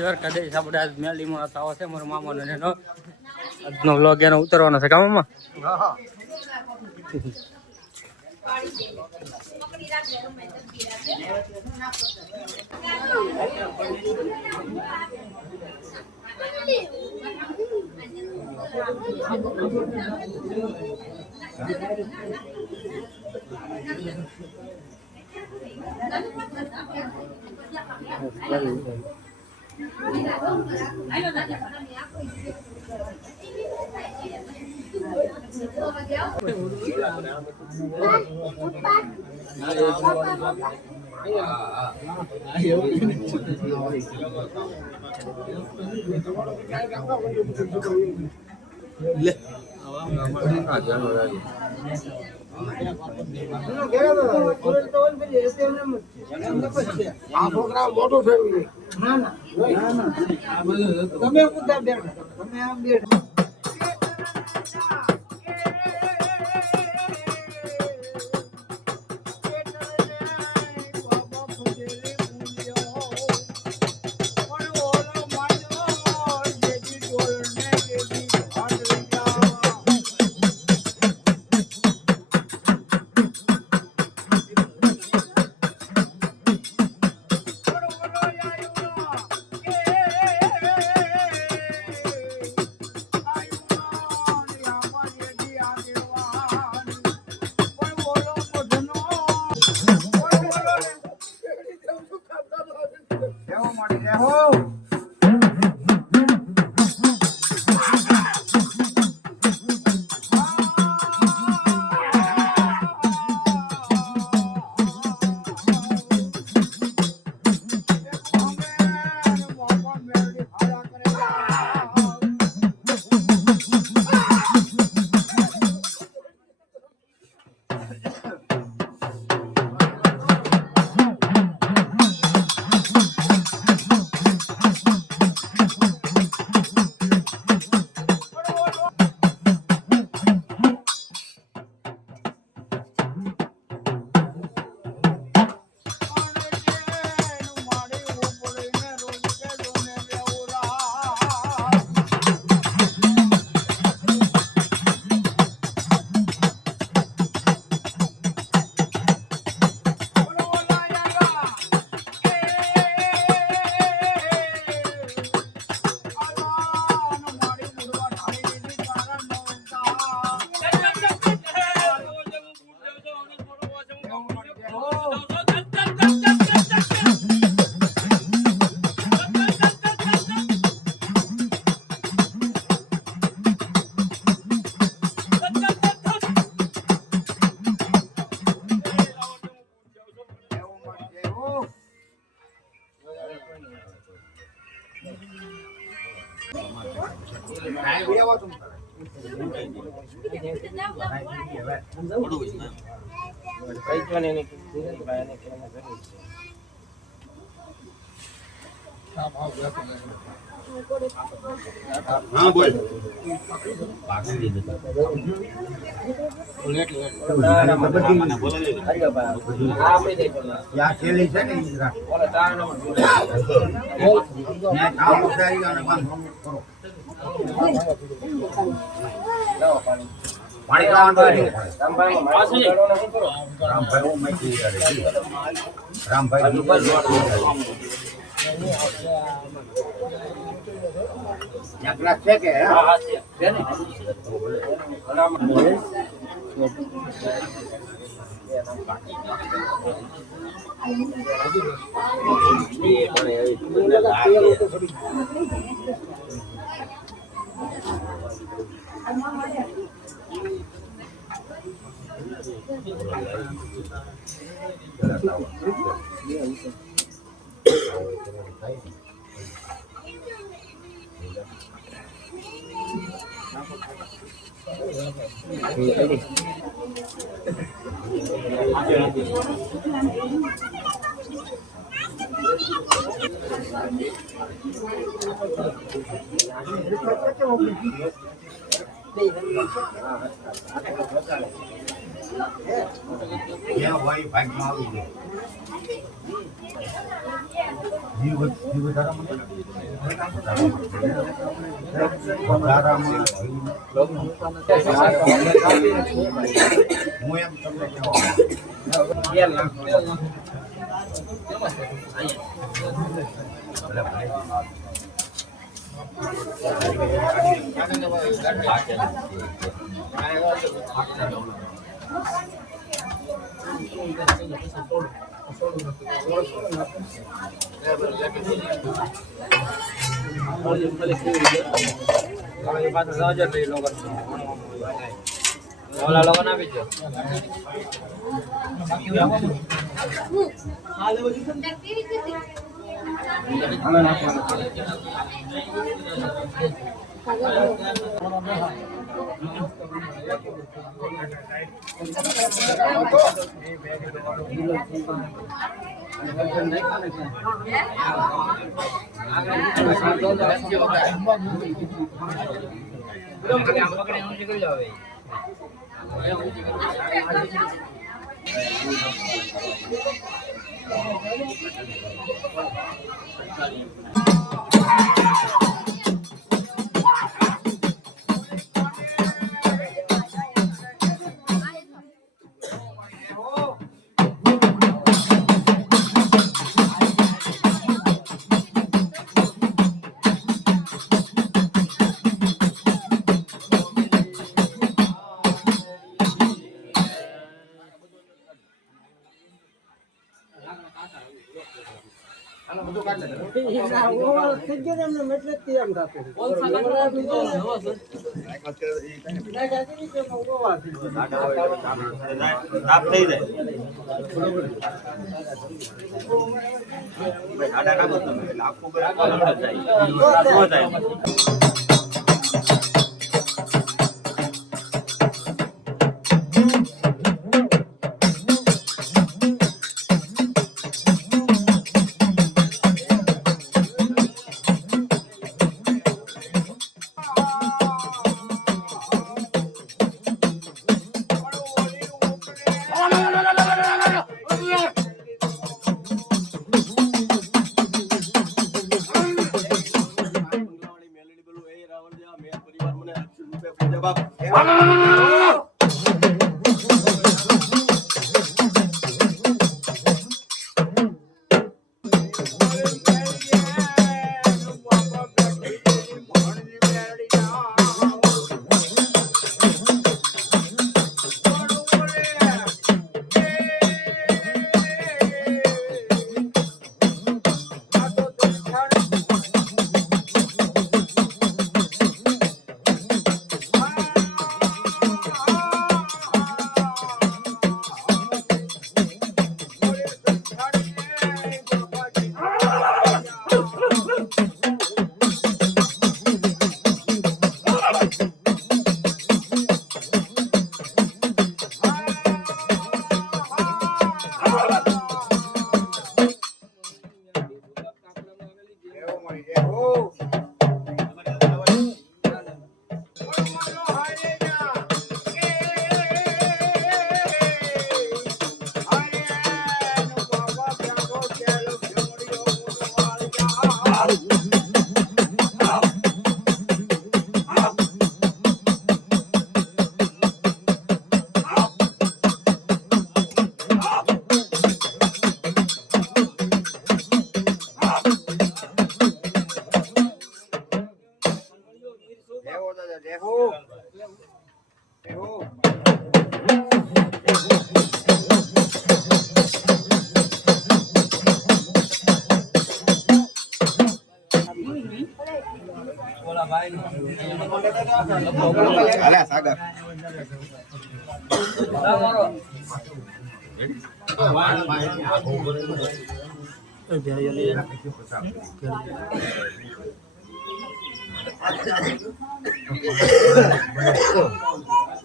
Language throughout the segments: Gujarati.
કદાચ આપણે આજ મેલીમાં આવો છે મારો મામાનો એનો આજનો વ્લોગ એનો ઉતરવાનો છે કા મામા? હા આ છોકરા મોટો ફેરવી ના ના તમે કુદા બેઠા તમે આમ બેઠા हाँ बोल या खेली છે ને ઈરા ઓલા 4 નંબર મે ખાવ ઉતારી અને બંધ કરો લાવો પાણી કાંડો રામભાઈ પાસે રામભાઈ ઓ મે કી રામભાઈ એક ગ્લાસ છે કે હા છે ને ત્યાં હોય ભાગમાં આવી જાય જીવ વધારામાં હું એમ તમને ઓલા લોકો ના બીજો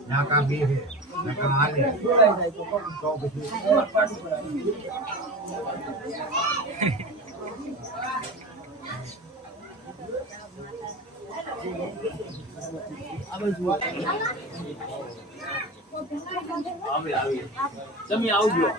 यहाँ का भी है यहाँ का हाल है તમે આવજો.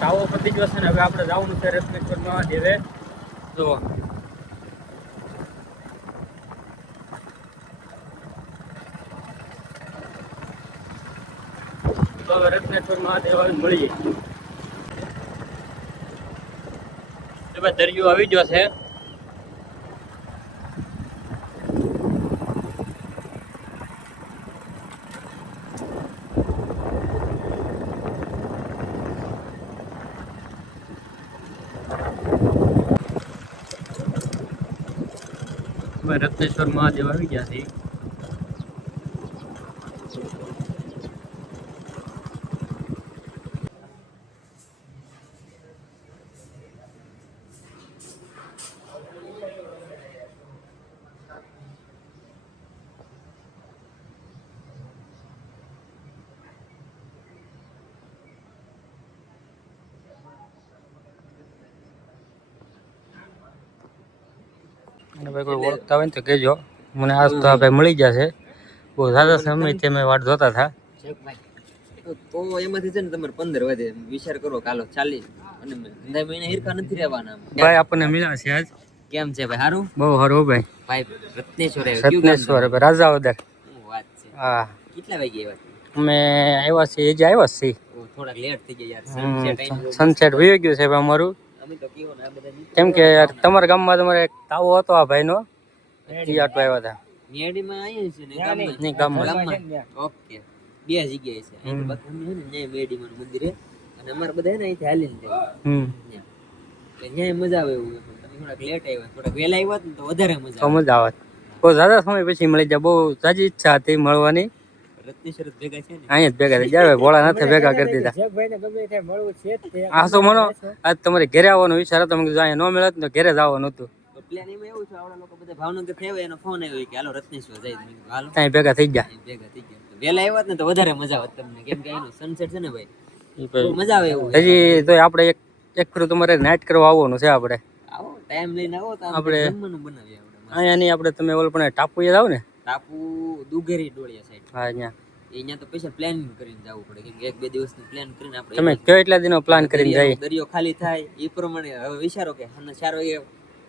સાવો પતી ગયો છે ને હવે આપણે જવાનું છે રત્નેશ્વર મહાદેવે. જો તો હવે રત્નેશ્વર મહાદેવ મળીએ. દરિયો આવી ગયો છે. રત્નેશ્વર મહાદેવ આવી ગયા છે. ભાઈ કોઈ ઓળખતા હોય ને તો કહેજો મને. આજ તો ભાઈ મળી જશે. બહુ સારા સમયથી અમે વાટ જોતા હતા. તો એમાંથી છે ને તમારે 15 વધે વિચાર કરો કાલો 40 અને ધંધા મહિને હિરખા નથી રહેવાના. ભાઈ આપણને મળ્યા છે આજ. કેમ છે ભાઈ? સારું, બહુ સારું ભાઈ. ભાઈ રત્નેશ્વર રત્નેશ્વર રાજાવદર. વાત છે. હા, કેટલા વાગે આવ્યા? અમે આવ્યા છીએ એ જ આવ્યા છીએ. થોડાક લેટ થઈ ગયા યાર. સનસેટ વહી ગયું છે અમારું. અમે તો કેવો ને આ બધા કેમ કે તમારા ગામમાં તમારે એક તાવો હતો આ ભાઈનો, એ આટો આવ્યા હતા. મેડીમાં આયા છે ને ગામમાં? નહીં, ગામમાં. ઓકે, બે જગ્યાએ છે. અહીં બાકી અમે છે ને ન્યાય મેડીમાં મંદિરે અને અમારે બધા ને અહીંથી હાલીને જાય. એટલે ન્યાય મજા આવે એવું. તમે થોડાક લેટ આવ્યા, થોડાક વહેલા આવ્યા ને તો વધારે મજા તો મજા આવે. બહુ સારા સમય પછી મળી જાય. બહુ સાચી ઈચ્છા હતી મળવાની. રત્નેશ્વર ભેગા છે ને અહીંયા જ ભેગા થઈ જાય. ભોળા નથી ભેગા કરી દીધા. આ તો મનો આજ તમારે ઘરે આવવાનો વિચાર હતો. તમે કીધું અહીંયા ન મળે તો ઘરે જ આવવાનું હતું. પ્લાન એમાં એવું છે, આવડા લોકો બધા ભાવનગર થી આવ્યા, એનો ફોન આવ્યો કે હાલો રત્નેશ્વર જાય. હાલો ત્યાં ભેગા થઈ ગયા. ભેગા થઈ ગયા. વહેલા આવ્યા ને તો વધારે મજા આવે તમને, કેમ કે એનું સનસેટ છે ને ભાઈ, મજા આવે એવું. હજી તો આપણે એક ફેર તમારે નાઇટ કરવા આવવાનું છે. આપણે આવો ટાઈમ લઈને આવો તો આપણે જમવાનું બનાવીએ. અહીંયા નહીં, આપણે તમે ઓલ પણ ટાપુ જાવ ને, ટાપુ દુઘેરી ડોળિયા સાઈડ. હા અહીંયા અહીંયા તો પૈસા પ્લાનિંગ કરીને જવું પડે, કેમ કે 1-2 દિવસનું પ્લાન કરીને આપણે તમે કયો એટલા દિનો પ્લાન કરીને જાય. દરિયો ખાલી થાય એ પ્રમાણે હવે વિચારો કે સાંજે 4 વાગે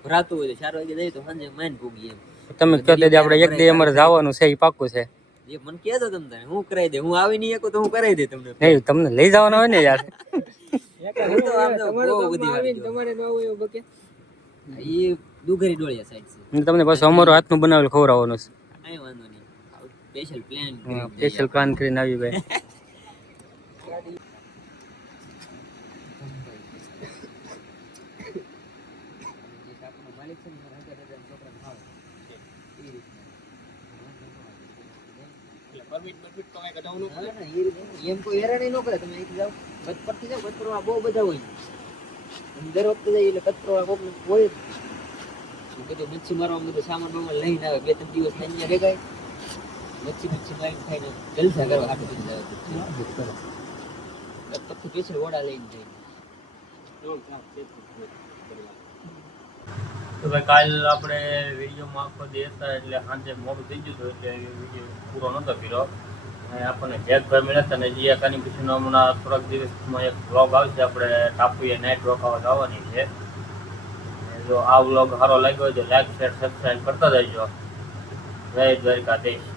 ભરાતું હોય તો 4 વાગે જાય તો સાંજે માઇન ભૂગી એમ. તમે કયો એટલે આપણે એક દી અમારે જવાનું છે, એ પાક્કું છે. એ મને કહેજો તમે તારે, હું કરાવી દે. હું આવી નહીં શકું તો હું કરાવી દે તમને. નહીં, તમને લઈ જવાના હોય ને યાર. હું તો આમ તો બહુ બધી વાર ગયો. એ દુઘેરી ડોળિયા સાઈડ છે. તમને પાછું અમારું હાથનું બનાવેલું ખવડાવવાનું છે. કાંઈ વાંધો નહીં, સ્પેશિયલ પ્લાન સ્પેશિયલ પ્લાન કરીને આવી ભાઈ. પરમિટ પરમિટ તો કઈ કઢાવવાનું પડે. ના, ના, એ રીતે એમ કોઈ હેરાન ન કરે. તમે અહીંથી જાઓ કચ્છ પરથી જાઓ, કચ્છ પરવા બહુ બધા હોય. અને દર વખતે જાય એટલે કચ્છ પરવા કોક હોય જ. હું કીધું મચ્છી મારવા બધું સામાન બામાન લઈને આવે, 2-3 દિવસ થઈને અહીંયા ભેગાય મચ્છી મારીને ખાઈને જલસા કરવા હાટું થઈ જાય. પછી પેછળ ઓડા લઈને જાય. તો ભાઈ કાલ આપણે વિડીયોમાં આખો દી હતા એટલે સાંજે મોડું થઈ ગયું હતું એટલે વિડીયો પૂરો નહોતો કર્યો. અને આપણને જેકભાઈ મળ્યા હતા ને જે એકાની પછીનો હમણાં થોડાક દિવસમાં એક વ્લોગ આવશે. આપણે ટાપુએ નાઇટ રોકાવા જવાની છે. જો આ વ્લોગ સારો લાગ્યો હોય તો લાઈક શેર સબસ્ક્રાઈબ કરતા જજો. જય દ્વારકાધીશ.